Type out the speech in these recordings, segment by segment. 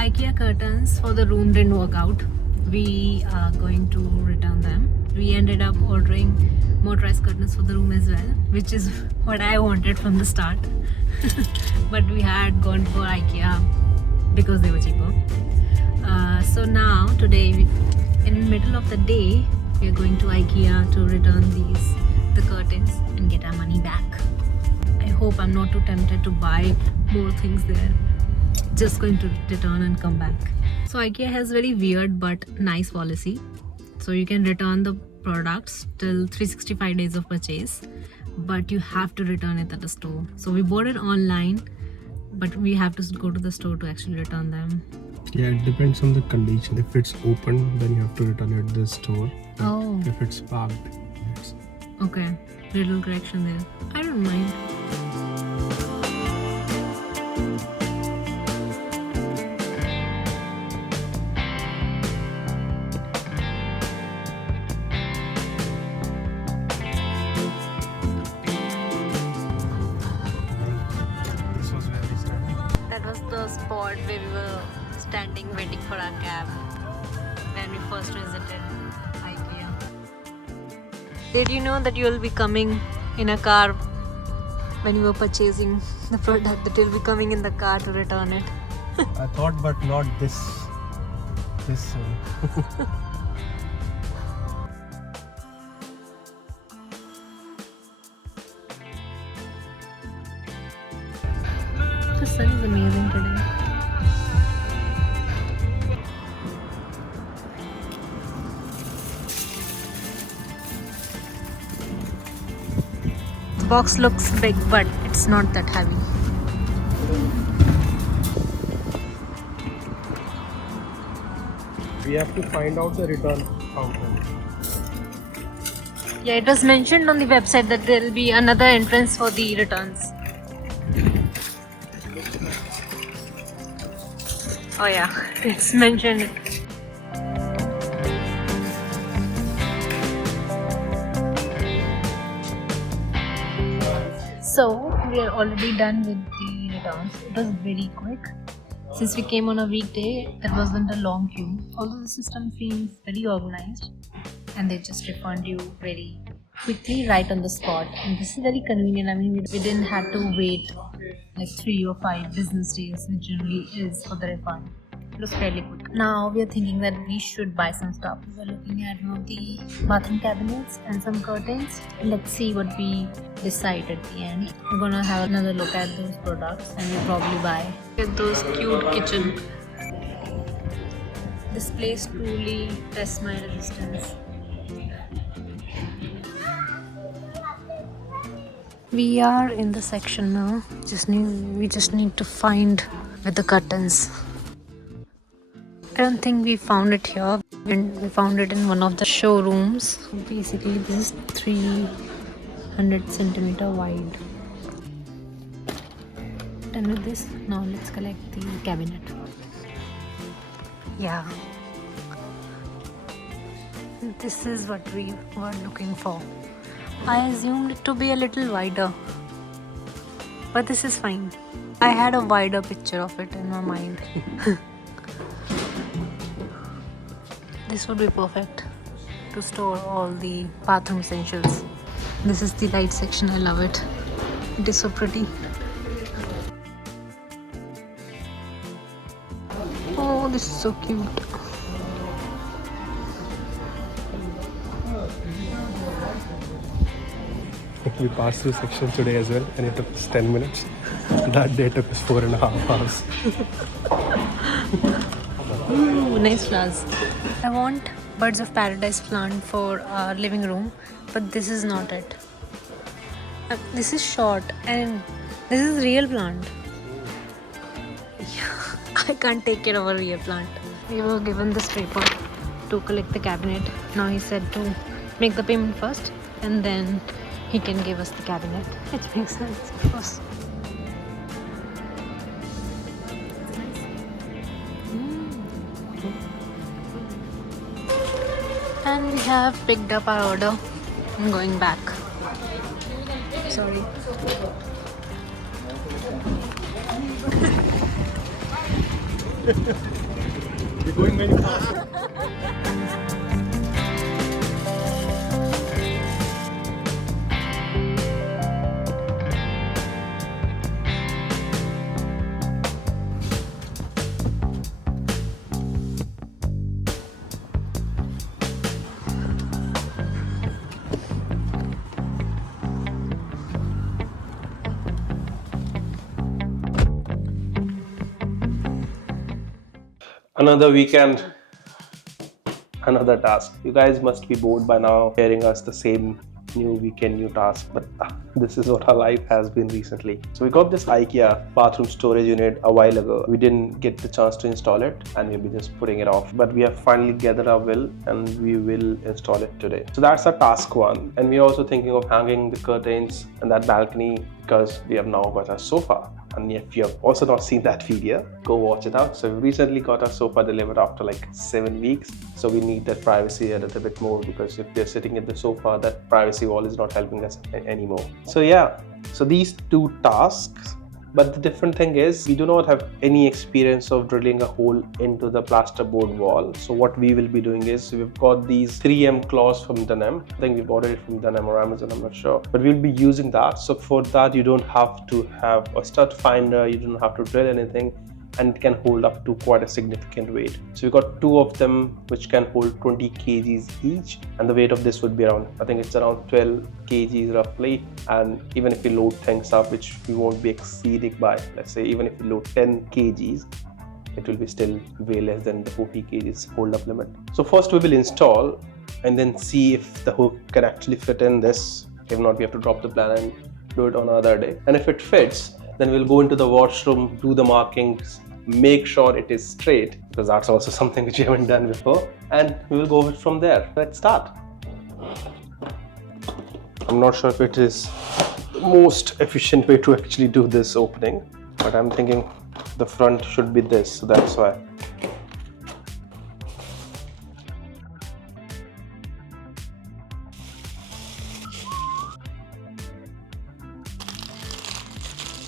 IKEA curtains for the room didn't work out. We are going to return them. We ended up ordering motorized curtains for the room as well, which is what I wanted from the start. But we had gone for IKEA because they were cheaper. So now today, in the middle of the day, we are going to IKEA to return the curtains and get our money back. I hope I'm not too tempted to buy more things there. Just going to return and come back. So IKEA has very weird but nice policy. So you can return the products till 365 days of purchase, but you have to return it at the store. So we bought it online, but we have to go to the store to actually return them. Yeah, it depends on the condition. If it's open, then you have to return it at the store. Oh. If it's packed, it's... Okay, little correction there. I don't mind. This was where we started. That was the spot where we were standing waiting for our cab when we first visited IKEA. Did you know that you will be coming in a car when you were purchasing the product, that you'll be coming in the car to return it? I thought, but not this soon. The sun is amazing today. The box looks big, but it's not that heavy. We have to find out the return fountain. Yeah, it was mentioned on the website that there will be another entrance for the returns. Oh yeah, it's mentioned. So we are already done with the returns. It was very quick. Since we came on a weekday, there wasn't a long queue. Although the system seems very organized, and they just refund you very quickly right on the spot. And this is very convenient. I mean, we didn't have to wait like 3 or 5 business days, which generally is for the refund. It was fairly quick. Now we are thinking that we should buy some stuff. We were looking at one of the bathroom cabinets and some curtains. Let's see what we decide at the end. We're gonna have another look at those products and we'll probably buy. Get those cute kitchen. This place truly tests my resistance. We are in the section now. We just need to find with the curtains. I don't think we found it here. We found it in one of the showrooms. Basically, this is 300 centimeter wide. Done with this. Now let's collect the cabinet. Yeah. This is what we were looking for. I assumed it to be a little wider, but this is fine. I had a wider picture of it in my mind. This would be perfect to store all the bathroom essentials. This is the light section. I love it. It is so pretty. Oh, this is so cute. We passed through section today as well, and it took us 10 minutes. That day took us 4.5 hours. Ooh, nice flowers. I want birds of paradise plant for our living room, but this is not it. This is short and this is real plant. I can't take care of a real plant. We were given this paper to collect the cabinet. Now he said to make the payment first and then he can give us the cabinet. It makes sense, of course. And we have picked up our order. I'm going back. Sorry. You're going very fast. Another weekend, another task. You guys must be bored by now hearing us the same new weekend, new task, but this is what our life has been recently. So we got this IKEA bathroom storage unit a while ago. We didn't get the chance to install it and we'll be just putting it off, but we have finally gathered our will and we will install it today. So that's our task one, and we're also thinking of hanging the curtains and that balcony because we have now got our sofa. And if you have also not seen that video, go watch it out. So we recently got our sofa delivered after like 7 weeks. So we need that privacy a little bit more, because if they're sitting at the sofa, that privacy wall is not helping us anymore. So yeah, so these two tasks. But the different thing is, we do not have any experience of drilling a hole into the plasterboard wall. So what we will be doing is, we've got these 3M claws from Dunham. I think we've ordered it from Dunham or Amazon, I'm not sure. But we'll be using that. So for that, you don't have to have a stud finder, you don't have to drill anything, and it can hold up to quite a significant weight. So we've got two of them which can hold 20 kgs each, and the weight of this would be around, I think it's around 12 kgs roughly. And even if we load things up, which we won't be exceeding by, let's say even if we load 10 kgs, it will be still way less than the 40 kgs hold up limit. So first we will install and then see if the hook can actually fit in this. If not, we have to drop the plan and do it on another day. And if it fits, then we'll go into the washroom, do the markings, make sure it is straight, because that's also something which we haven't done before, and we will go from there. Let's start. I'm not sure if it is the most efficient way to actually do this opening, but I'm thinking the front should be this, so that's why.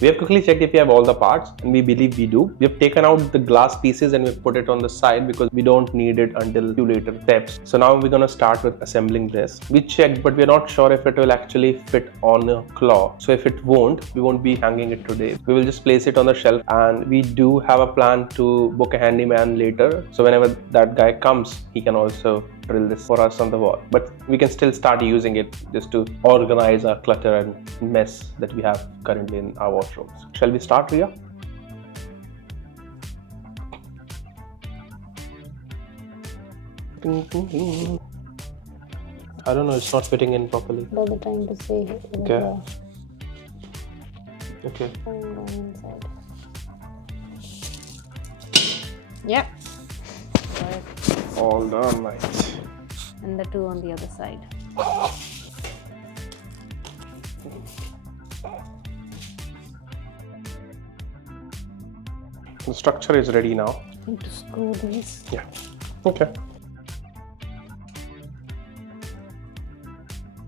We have quickly checked if we have all the parts, and we believe we do. We have taken out the glass pieces and we've put it on the side because we don't need it until few later steps. So now we're gonna start with assembling this. We checked, but we're not sure if it will actually fit on a claw. So if it won't, we won't be hanging it today. We will just place it on the shelf, and we do have a plan to book a handyman later. So whenever that guy comes, he can also drill this for us on the wall, but we can still start using it just to organize our clutter and mess that we have currently in our washrooms. Shall we start, Ria? I don't know, it's not fitting in properly. By the time to say it. Okay. Okay. And going inside. Yep. All done, right. And the two on the other side. The structure is ready now. Need to screw these. Yeah. Okay.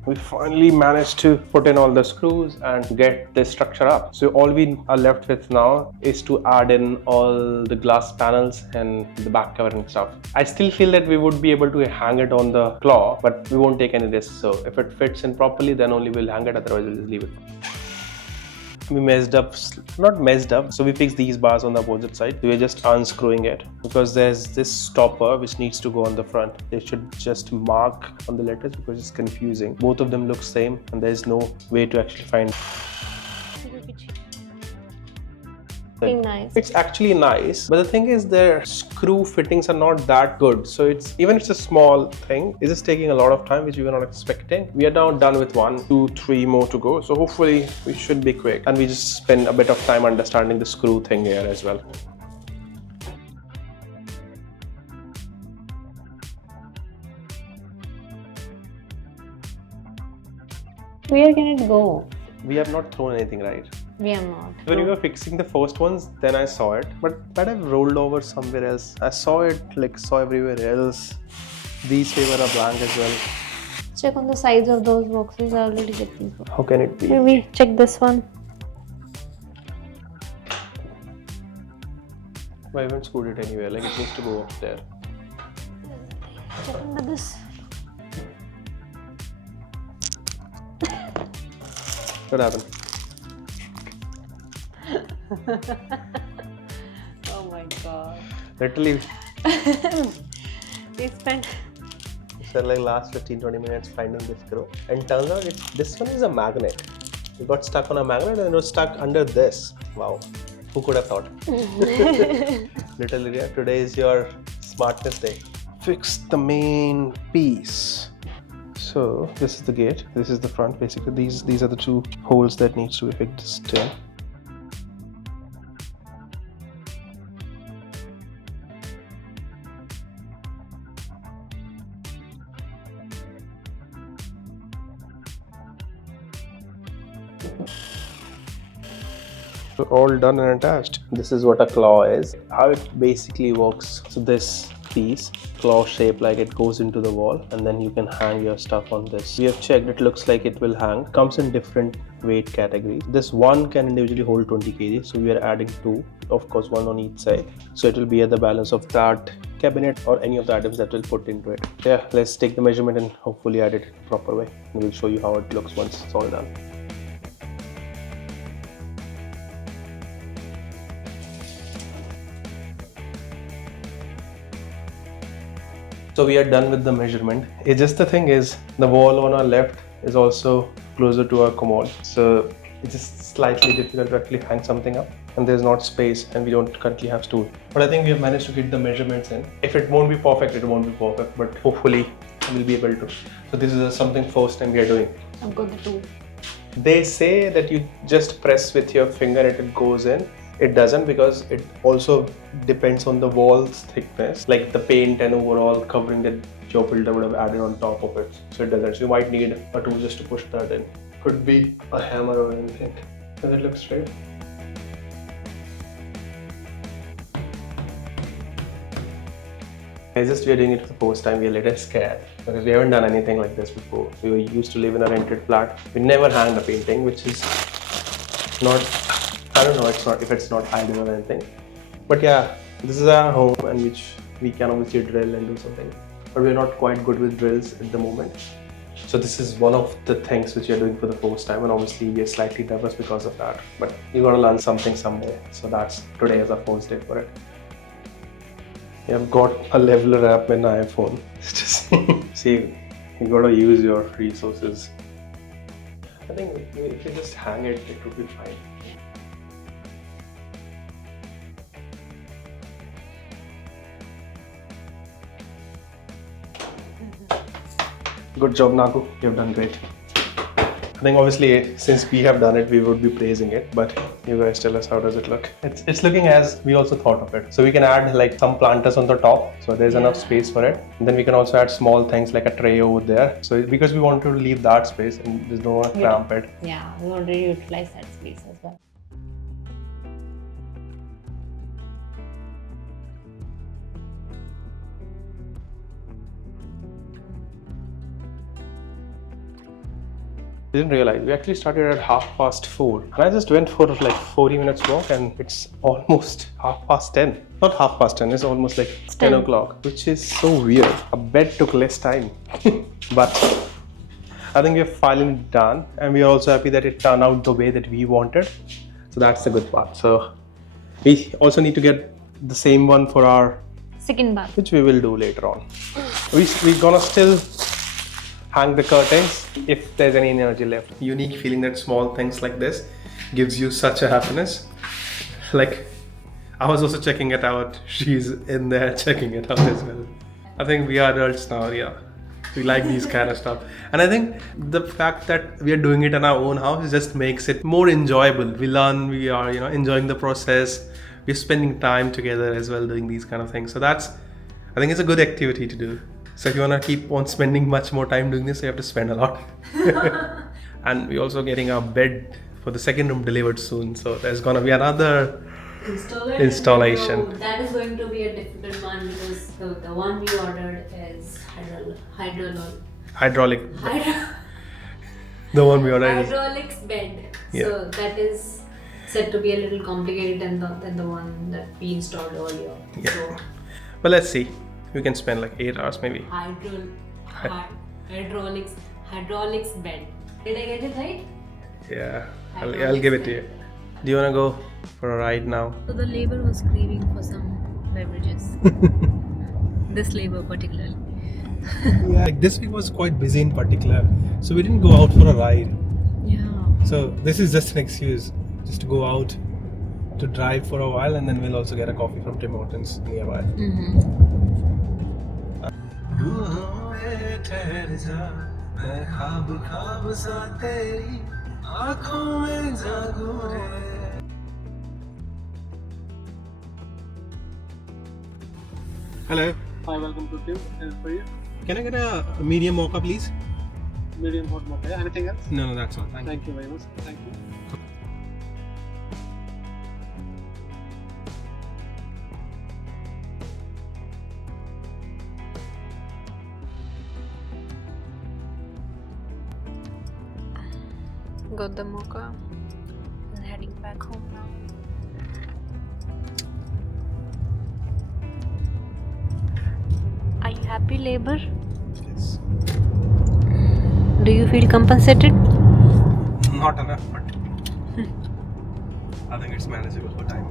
We finally managed to put in all the screws and get this structure up. So all we are left with now is to add in all the glass panels and the back cover and stuff. I still feel that we would be able to hang it on the claw, but we won't take any risks. So if it fits in properly, then only we'll hang it, otherwise we'll just leave it. We messed up, not messed up, so we fixed these bars on the opposite side. We're just unscrewing it because there's this stopper which needs to go on the front. They should just mark on the letters because it's confusing. Both of them look same and there's no way to actually find. Nice. It's actually nice, but the thing is their screw fittings are not that good. So it's a small thing. It's just taking a lot of time, which we were not expecting. We are now done with 1, 2, 3 more to go. So hopefully we should be quick. And we just spend a bit of time understanding the screw thing here as well. Where can it go? We have not thrown anything, right? We are not. When we were fixing the first ones, then I saw it, but that I've rolled over somewhere else. I saw it, saw everywhere else. These paper are blank as well. Check on the sides of those boxes. I already get these boxes. How can it be? Maybe check this one. I haven't screwed it anywhere. Like it needs to go up there. Check under this. What happened? Oh my god. Literally, We spent like last 15-20 minutes finding this screw, and turns out this one is a magnet. It got stuck on a magnet and it was stuck under this. Wow, who could have thought? Little Lydia, today is your smartness day. Fix the main piece. So this is the gate. This is the front. Basically, these are the two holes that needs to be fixed in. So all done and attached. This is what a claw is. How it basically works. So this piece, claw shape, like it goes into the wall, and then you can hang your stuff on this. We have checked, it looks like it will hang. Comes in different weight categories. This one can individually hold 20 kg, so we are adding two, of course one on each side. So it will be at the balance of that cabinet or any of the items that we'll put into it. Yeah, let's take the measurement and hopefully add it in a proper way. And we'll show you how it looks once it's all done. So we are done with the measurement. It's just the thing is, the wall on our left is also closer to our commode. So it's just slightly difficult to actually hang something up, and there's not space, and we don't currently have stool. But I think we have managed to get the measurements in. If it won't be perfect, it won't be perfect, but hopefully we'll be able to. So this is something first time we are doing. I've got the two. They say that you just press with your finger and it goes in. It doesn't, because it also depends on the wall's thickness, like the paint and overall covering that your builder would have added on top of it. So it doesn't. So you might need a tool just to push that in. Could be a hammer or anything. Does it look straight? It's just we are doing it for the first time. We are a little scared because we haven't done anything like this before. We were used to live in a rented flat. We never hanged a painting, which is not, I don't know, if it's not ideal or anything. But yeah, this is our home, and which we can obviously drill and do something. But we're not quite good with drills at the moment. So this is one of the things which you're doing for the first time, and obviously we're slightly nervous because of that. But you gotta learn something somewhere. So that's today is our first day for it. You have got a leveler app in iPhone. Just see, you gotta use your resources. I think if you just hang it, it would be fine. Good job, Nagu. You've done great. I think obviously since we have done it, we would be praising it, but you guys tell us, how does it look? It's looking as we also thought of it. So we can add like some planters on the top, so there's enough space for it. And then we can also add small things like a tray over there. So because we want to leave that space and just don't want to cramp it. Yeah, we want to utilize that space as well. Didn't realize we actually started at 4:30, and I just went for like 40 minutes walk, and it's almost 10:30. Not 10:30, it's almost like 10 o'clock, which is so weird. A bed took less time. But I think we're finally done, and we are also happy that it turned out the way that we wanted. So that's the good part. So we also need to get the same one for our second bath, which we will do later on. We're gonna still hang the curtains if there's any energy left. Unique feeling that small things like this gives you such a happiness. Like, I was also checking it out. She's in there checking it out as well. I think we are adults now, yeah. We like these kind of stuff. And I think the fact that we are doing it in our own house just makes it more enjoyable. We learn, we are, enjoying the process. We're spending time together as well doing these kind of things. So I think it's a good activity to do. So if you want to keep on spending much more time doing this, you have to spend a lot. And we're also getting our bed for the second room delivered soon. So there's going to be another installation. No, that is going to be a difficult one because the one we ordered is hydraulic. The one we ordered is hydraulics bed. Yeah. So that is said to be a little complicated than the one that we installed earlier. Yeah. So But let's see. We can spend like 8 hours maybe. hydraulics bed. Did I get it right? Yeah, I'll give it to you. Do you want to go for a ride now? So the labor was craving for some beverages. This labor particularly. Yeah, like this week was quite busy in particular, so we didn't go out for a ride. Yeah. So this is just an excuse, just to go out, to drive for a while, and then we'll also get a coffee from Tim Hortons nearby. Hello. Hi, welcome to Tim. For you, Can I get a medium mocha, please? medium hot mocha. Anything else? No, that's all. Thank you. Thank you very much. Thank you. Got the mocha and heading back home now. Are you happy, labor? Yes. Do you feel compensated? Not enough, but I think it's manageable for time.